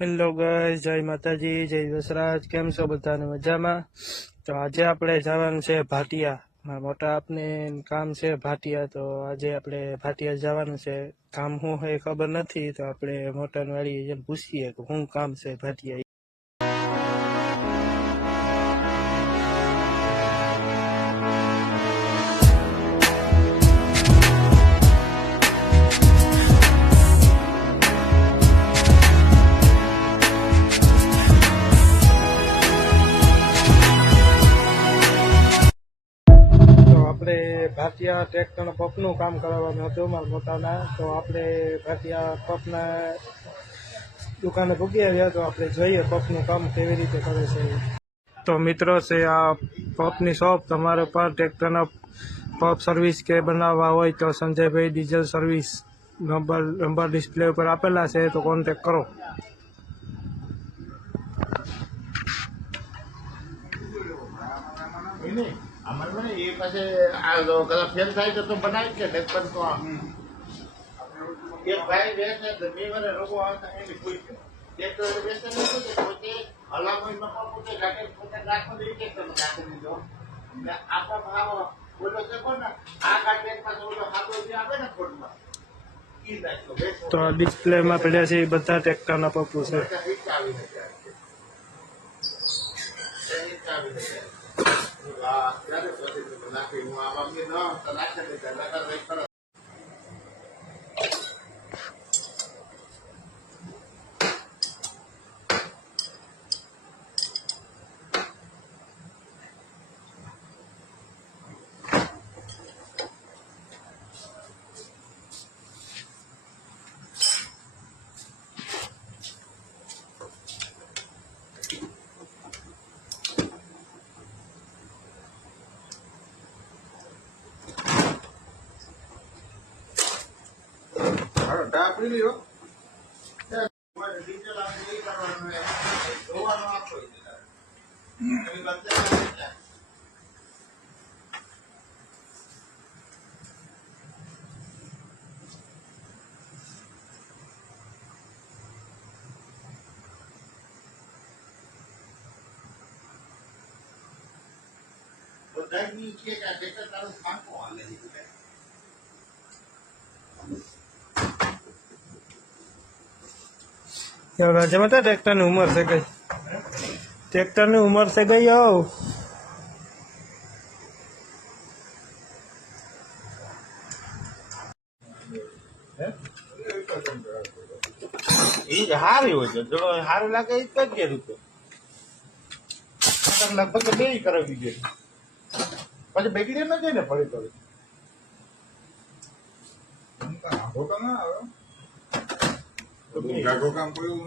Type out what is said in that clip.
Hello guys, જય માતાજી, જય વસરાજ। કેમ છો બધાને? મજામાં? તો આજે આપણે જવાનું છે ભાટિયા। મારા મોટા આપને કામ છે ભાટિયા, તો આજે આપણે ભાટિયા જવાનું છે। કામ શું હોય ખબર નથી, તો આપણે મોટા વાળી જેમ પૂછીએ કે શું કામ છે ભાટિયા। આપણે ભાટિયા ટ્રેક્ટરના પંપનું કામ કરાવવાનું હતું મારા મોટાના, તો આપણે ભાટિયા પંપના દુકાને પૂગી આવ્યા। તો આપણે જોઈએ પંપનું કામ કેવી રીતે કરે છે। તો મિત્રો છે આ પંપની શોપ, તમારે પણ ટ્રેક્ટરના પંપ સર્વિસ કે બનાવવા હોય તો સંજયભાઈ ડીઝલ સર્વિસ નંબર ડિસ્પ્લે ઉપર આપેલા છે, તો કોન્ટેક કરો। અમારે એ પાસે આ કદાચ ફેલ થાય તો બનાવી કે પણ તો એક ભાઈ બેસે બે વાર લોકો આવતા એની પૂછ્યું ટ્રેક્ટર બેસે નહીં તો પોતે હલામણીમાં પોતે ગાડી પોતે રાખવા દે ટ્રેક્ટરમાં નાખી દીધો ને આપણા ભાવ બોલો છે કોણ આ ગાડી એક પાસે ઓલો હાથો જે આવે ને ફોટમાં ઈ નાખતો બેસો તો ડિસ્પ્લેમાં પડ્યા છે એ બધા ટ્રેક્ટરના પંપો છે। નાખી હું આમાં ન નાખી દેતા આપી લ્યો ડીઝલ આપી કરવાનું જોવાનું આપો બધાની છે કે આ તારું ફાંકો હાલે છે। રાજ્યમાં તો ટ્રેક્ટરની ઉંમર છે ગઈ, ટ્રેક્ટરની ઉંમર છે ગઈ। એ સારી હોય છે, જો સારું લાગે એ જ કરીએ રૂપિયા લગભગ બે કરાવી દે પછી બેગડી ન જાય ને ફરી ફરી કામ કર્યું